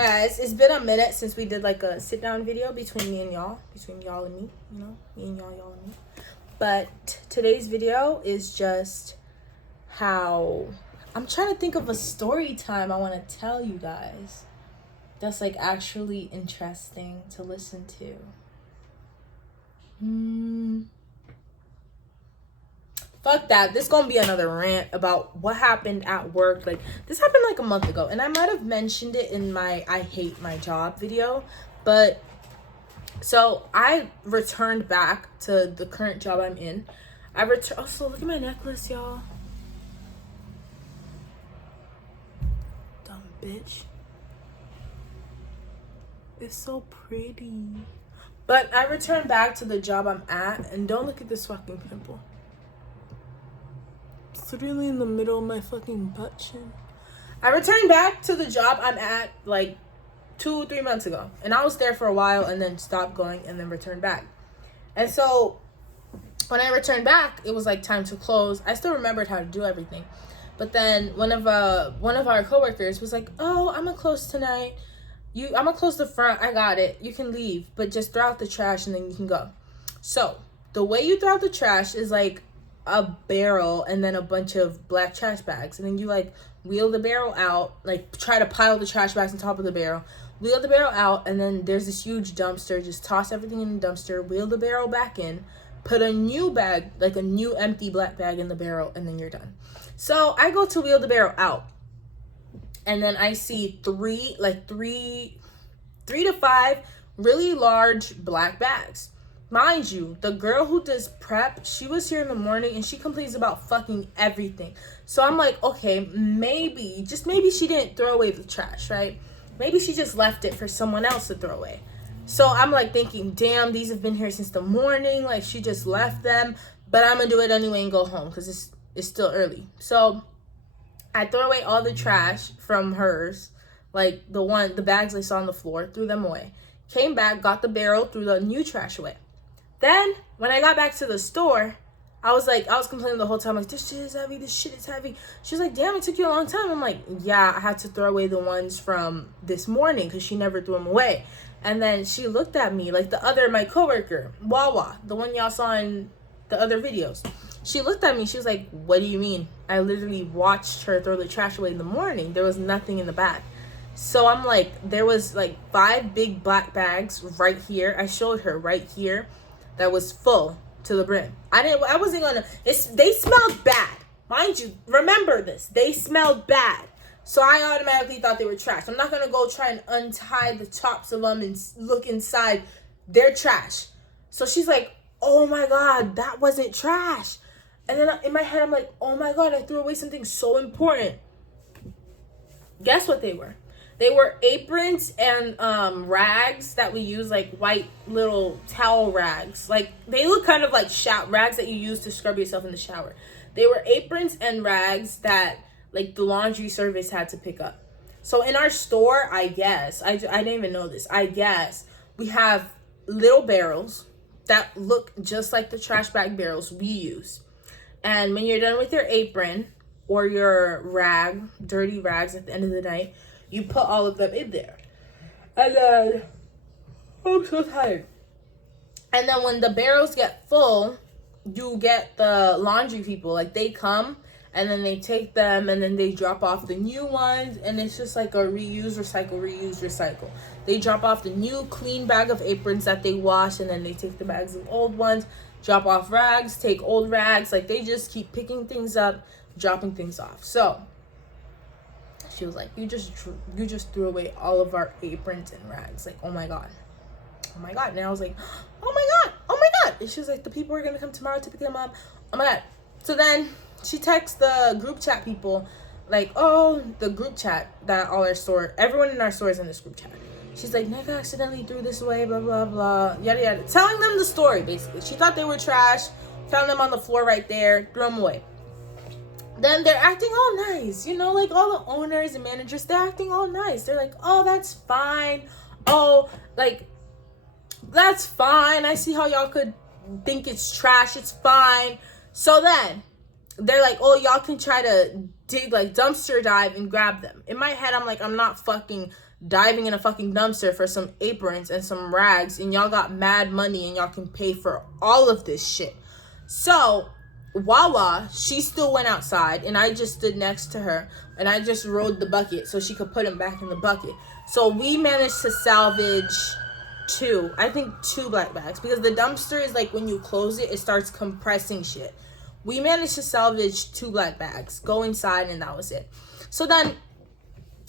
Hi guys, it's been a minute since we did like a sit down video between me and y'all, between y'all and me, you know, me and y'all and me. But today's video is just how I'm trying to think of a story time I want to tell you guys that's like actually interesting to listen to. Fuck that. This gonna be another rant about what happened at work. Like, this happened like a month ago, and I might have mentioned it in my I hate my job video. But so I returned back to the current job I'm in. Also, look at my necklace, y'all. Dumb bitch. It's so pretty. But I returned back to the job I'm at, and don't look at this fucking pimple. It's literally in the middle of my fucking butt chin. I returned back to the job I'm at like 2-3 months ago, and I was there for a while and then stopped going and then returned back. And so when I returned back, it was like time to close. I still remembered how to do everything, but then one of our coworkers was like, "Oh, I'm gonna close tonight. I'm gonna close the front. I got it. You can leave, but just throw out the trash and then you can go." So the way you throw out the trash is like a barrel and then a bunch of black trash bags, and then you like wheel the barrel out, like try to pile the trash bags on top of the barrel, wheel the barrel out, and then there's this huge dumpster. Just toss everything in the dumpster, wheel the barrel back in, put a new bag, like a new empty black bag in the barrel, and then you're done. So I go to wheel the barrel out, and then I see three to five really large black bags. Mind you, the girl who does prep, she was here in the morning and she complains about fucking everything. So I'm like, okay, maybe she didn't throw away the trash, right? Maybe she just left it for someone else to throw away. So I'm like thinking, damn, these have been here since the morning. Like, she just left them, but I'm gonna do it anyway and go home because it's still early. So I throw away all the trash from hers, like the bags I saw on the floor, threw them away. Came back, got the barrel, threw the new trash away. Then, when I got back to the store, I was complaining the whole time, like, this shit is heavy. She was like, damn, it took you a long time. I'm like, yeah, I had to throw away the ones from this morning because she never threw them away. And then she looked at me, like my coworker, Wawa, the one y'all saw in the other videos. She looked at me, she was like, what do you mean? I literally watched her throw the trash away in the morning. There was nothing in the bag. So I'm like, there was like 5 big black bags right here. I showed her right here. That was full to the brim. They smelled bad. Mind you, remember this. They smelled bad. So I automatically thought they were trash. I'm not going to go try and untie the tops of them and look inside. They're trash. So she's like, oh my God, that wasn't trash. And then in my head, I'm like, oh my God, I threw away something so important. Guess what they were? They were aprons and rags that we use, like white little towel rags. Like, they look kind of like rags that you use to scrub yourself in the shower. They were aprons and rags that like the laundry service had to pick up. So in our store, I guess, I didn't even know this. I guess we have little barrels that look just like the trash bag barrels we use. And when you're done with your apron or your dirty rags at the end of the night, you put all of them in there. And then, I'm so tired. And then when the barrels get full, you get the laundry people. Like, they come and then they take them and then they drop off the new ones. And it's just like a reuse, recycle. They drop off the new clean bag of aprons that they wash, and then they take the bags of old ones, drop off rags, take old rags. Like, they just keep picking things up, dropping things off. So she was like, you just threw away all of our aprons and rags. Like, oh my God. And I was like, oh my God. And she was like, the people are going to come tomorrow to pick them up. Oh my God. So then she texts the group chat people, like, oh, the group chat that everyone in our store is in this group chat. She's like, Nick accidentally threw this away, blah, blah, blah, yada, yada. Telling them the story, basically. She thought they were trash, found them on the floor right there, threw them away. Then they're acting all nice, you know, like all the owners and managers, they're acting all nice. They're like, oh, that's fine. Oh, like, that's fine. I see how y'all could think it's trash. It's fine. So then they're like, oh, y'all can try to dig, like dumpster dive and grab them. In my head, I'm like, I'm not fucking diving in a fucking dumpster for some aprons and some rags, and y'all got mad money and y'all can pay for all of this shit. So Wawa, she still went outside, and I just stood next to her, and I just rolled the bucket so she could put them back in the bucket. So we managed to salvage two black bags, because the dumpster is like, when you close it, it starts compressing shit. We managed to salvage 2 black bags, go inside, and that was it. So then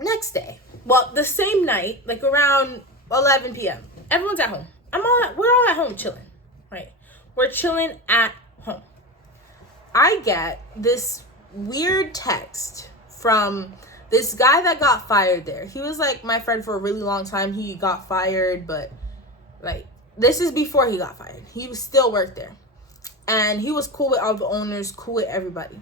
next day, well, the same night, like around 11 p.m., everyone's at home. We're all at home chilling, right? We're chilling at home. I get this weird text from this guy that got fired there. He was like my friend for a really long time. He got fired, but like, this is before he got fired. He was still worked there. And he was cool with all the owners, cool with everybody.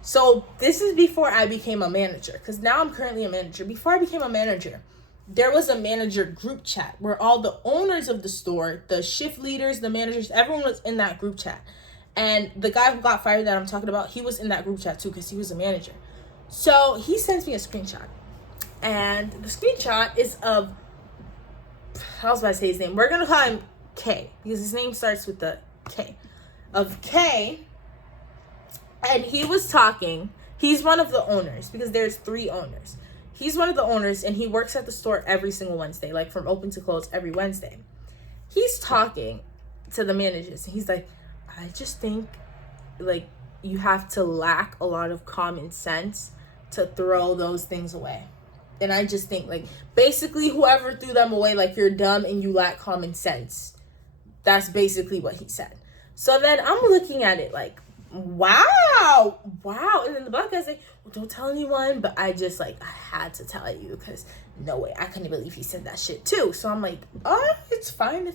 So this is before I became a manager, because now I'm currently a manager. Before I became a manager, there was a manager group chat where all the owners of the store, the shift leaders, the managers, everyone was in that group chat. And the guy who got fired that I'm talking about, he was in that group chat too, because he was a manager. So he sends me a screenshot. And the screenshot is of, I was about to say his name. We're going to call him K, because his name starts with the K. Of K. And he was talking. He's one of the owners, because there's 3 owners. He's one of the owners, and he works at the store every single Wednesday, like from open to close every Wednesday. He's talking to the managers, and he's like, I just think, like, you have to lack a lot of common sense to throw those things away. And I just think, like, basically whoever threw them away, like, you're dumb and you lack common sense. That's basically what he said. So then I'm looking at it like, wow. And then the black guy's like, well, don't tell anyone. But I just, like, I had to tell you, because no way, I couldn't believe he said that shit too. So I'm like, oh, it's fine.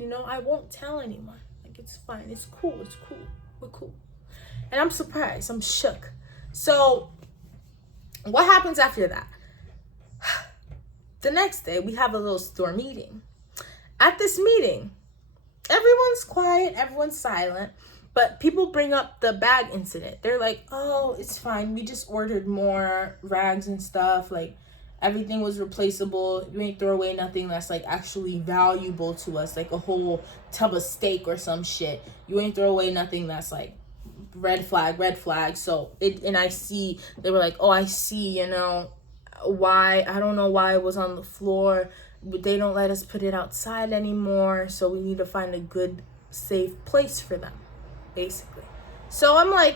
You know, I won't tell anyone. Like, it's fine. It's cool. We're cool. And I'm surprised. I'm shook. So what happens after that? The next day, we have a little store meeting. At this meeting, everyone's quiet, everyone's silent, but people bring up the bag incident. They're like, oh, it's fine. We just ordered more rags and stuff. Like, everything was replaceable. You ain't throw away nothing that's, like, actually valuable to us, like a whole tub of steak or some shit. You ain't throw away nothing that's, like, red flag. So and I see, they were like, oh, I see, you know, why, I don't know why it was on the floor, but they don't let us put it outside anymore, so we need to find a good, safe place for them, basically. So I'm like,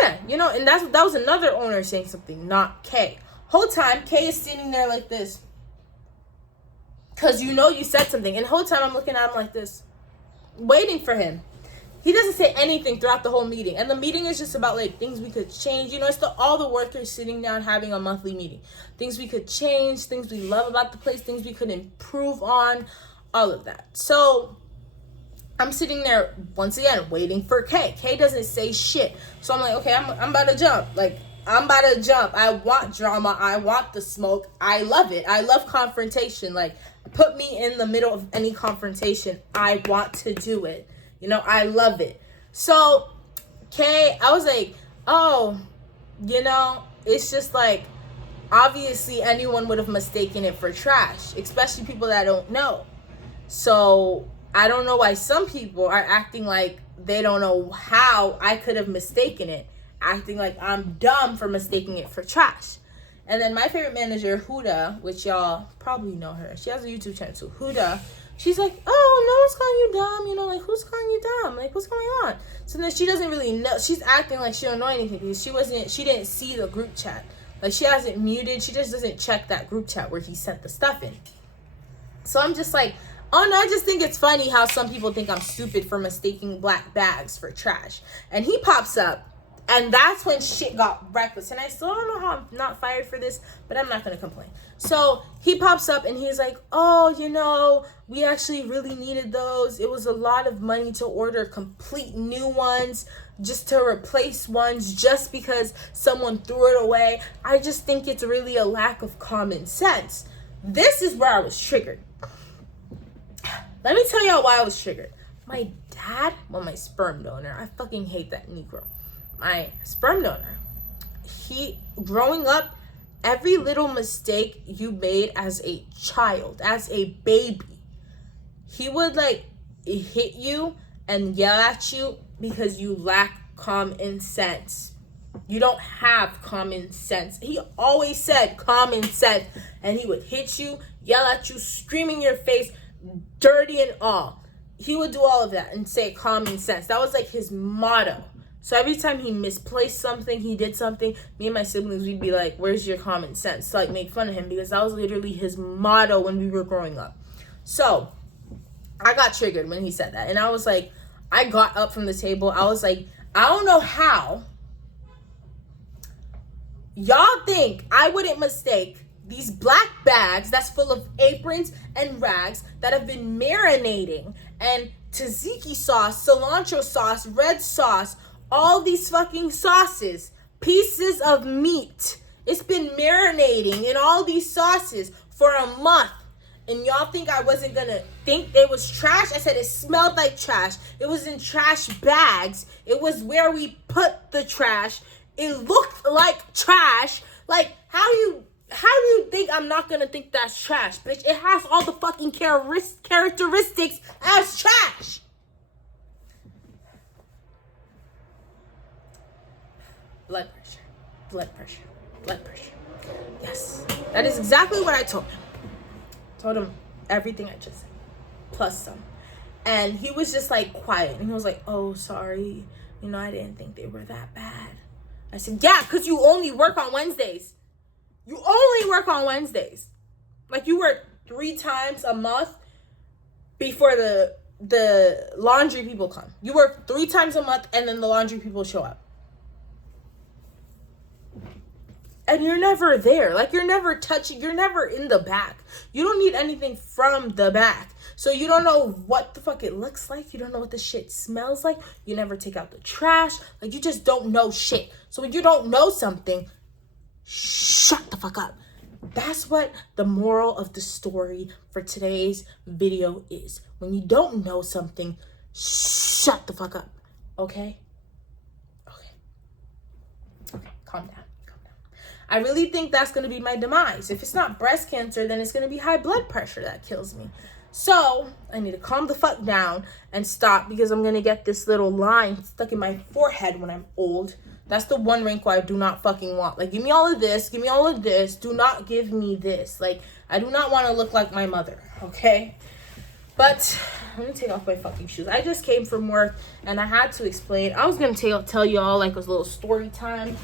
yeah, you know, and that was another owner saying something, not K. Whole time, K is sitting there like this, because you know you said something, and the whole time I'm looking at him like this, waiting for him. He doesn't say anything throughout the whole meeting. And the meeting is just about, like, things we could change. You know, it's all the workers sitting down having a monthly meeting. Things we could change, things we love about the place, things we could improve on, all of that. So I'm sitting there, once again, waiting for K. K doesn't say shit. So I'm like, okay, I'm about to jump. Like, I'm about to jump. I want drama. I want the smoke. I love it. I love confrontation. Like, put me in the middle of any confrontation. I want to do it. You know, I love it. So, Kay, I was like, oh, you know, it's just like, obviously anyone would have mistaken it for trash, especially people that don't know. So, I don't know why some people are acting like they don't know how I could have mistaken it, acting like I'm dumb for mistaking it for trash. And then my favorite manager, Huda, which y'all probably know her. She has a YouTube channel too. Huda. She's like, oh, no one's calling you dumb. You know, like, who's calling you dumb? Like, what's going on? So then she doesn't really know. She's acting like she don't know anything, because she didn't see the group chat. Like, she hasn't muted. She just doesn't check that group chat where he sent the stuff in. So I'm just like, oh, no, I just think it's funny how some people think I'm stupid for mistaking black bags for trash. And he pops up. And that's when shit got reckless. And I still don't know how I'm not fired for this, but I'm not going to complain. So he pops up and he's like, oh, you know, we actually really needed those. It was a lot of money to order complete new ones just to replace ones just because someone threw it away. I just think it's really a lack of common sense. This is where I was triggered. Let me tell y'all why I was triggered. My dad, well, my sperm donor, I fucking hate that Negro. My sperm donor growing up, every little mistake you made as a child, as a baby, he would like hit you and yell at you because you lack common sense. You don't have common sense. He always said common sense, and he would hit you, yell at you, scream in your face, dirty and all. He would do all of that and say common sense. That was like his motto. So every time he misplaced something, he did something, me and my siblings, we'd be like, where's your common sense? To like make fun of him, because that was literally his motto when we were growing up. So I got triggered when he said that. And I was like, I got up from the table. I was like, I don't know how y'all think I wouldn't mistake these black bags that's full of aprons and rags that have been marinating and tzatziki sauce, cilantro sauce, red sauce, all these fucking sauces, pieces of meat. It's been marinating in all these sauces for a month. And y'all think I wasn't gonna think it was trash? I said it smelled like trash. It was in trash bags. It was where we put the trash. It looked like trash. Like, how do you think I'm not gonna think that's trash, bitch? It has all the fucking characteristics as trash. Blood pressure, blood pressure, blood pressure. Yes, that is exactly what I told him. Told him everything I just said, plus some. And he was just like quiet, and he was like, oh, sorry, I didn't think they were that bad. I said, yeah, because you only work on Wednesdays. You only work on Wednesdays. Like, you work 3 times a month before the laundry people come. You work 3 times a month, and then the laundry people show up. And you're never there. Like, you're never touching. You're never in the back. You don't need anything from the back. So you don't know what the fuck it looks like. You don't know what the shit smells like. You never take out the trash. Like, you just don't know shit. So when you don't know something, shut the fuck up. That's what the moral of the story for today's video is. When you don't know something, shut the fuck up. Okay? Okay, calm down. I really think that's going to be my demise. If it's not breast cancer, then it's going to be high blood pressure that kills me. So I need to calm the fuck down and stop, because I'm going to get this little line stuck in my forehead when I'm old. That's the one wrinkle I do not fucking want. Like, give me all of this. Give me all of this. Do not give me this. Like, I do not want to look like my mother. Okay? But let me take off my fucking shoes. I just came from work and I had to explain. I was going to tell y'all like a little story time.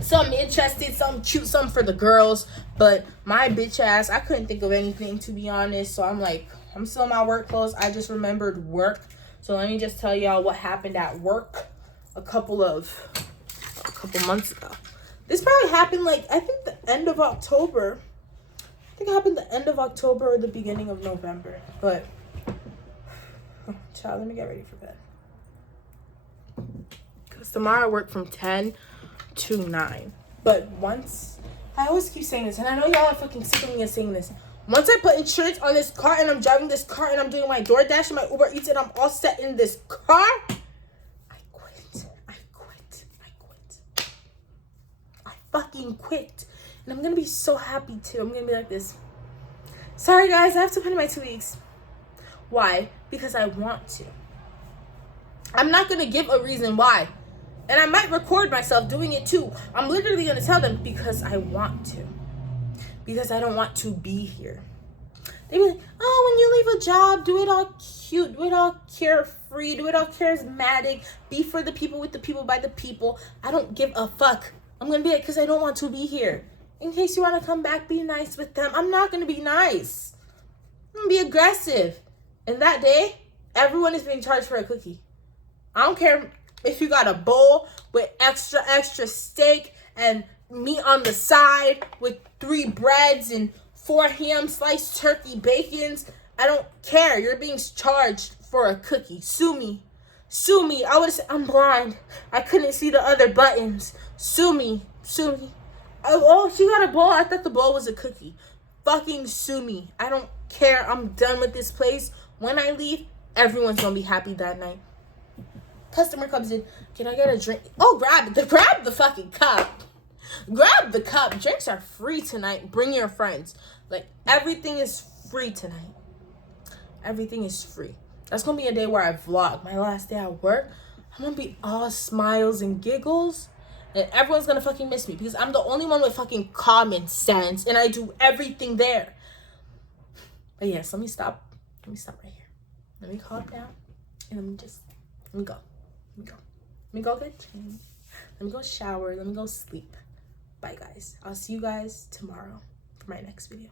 Something interesting, something cute, something for the girls. But my bitch ass, I couldn't think of anything, to be honest. So I'm like, I'm still in my work clothes. I just remembered work. So let me just tell y'all what happened at work a couple months ago. This probably happened like, I think the end of October. I think it happened the end of October or the beginning of November. But, child, let me get ready for bed. Because tomorrow I work from 10 to 9. But once, I always keep saying this, and I know y'all are fucking sick of me saying this. Once I put insurance on this car and I'm driving this car and I'm doing my DoorDash and my Uber Eats and I'm all set in this car, I quit. I fucking quit. And I'm gonna be so happy too. I'm gonna be like this. Sorry guys, I have to put in my 2 weeks. Why? Because I want to. I'm not gonna give a reason why. And I might record myself doing it too. I'm literally going to tell them because I want to. Because I don't want to be here. They be like, oh, when you leave a job, do it all cute, do it all carefree, do it all charismatic, be for the people, with the people, by the people. I don't give a fuck. I'm going to be like, because I don't want to be here. In case you want to come back, be nice with them. I'm not going to be nice. I'm going to be aggressive. And that day, everyone is being charged for a cookie. I don't care if you got a bowl with extra steak and meat on the side with 3 breads and 4 ham sliced turkey bacons. I don't care. You're being charged for a cookie. Sue me. I would have said, I'm blind. I couldn't see the other buttons. Sue me. Oh, she got a bowl. I thought the bowl was a cookie. Fucking sue me. I don't care. I'm done with this place. When I leave, everyone's gonna be happy that night. Customer comes in, can I get a drink? Oh, grab the fucking cup. Grab the cup. Drinks are free tonight. Bring your friends. Like, everything is free tonight. Everything is free. That's gonna be a day where I vlog. My last day at work. I'm gonna be all smiles and giggles. And everyone's gonna fucking miss me because I'm the only one with fucking common sense and I do everything there. But yes, let me stop right here. Let me calm down and let me go. Let me go get changed. Let me go shower. Let me go sleep. Bye, guys. I'll see you guys tomorrow for my next video.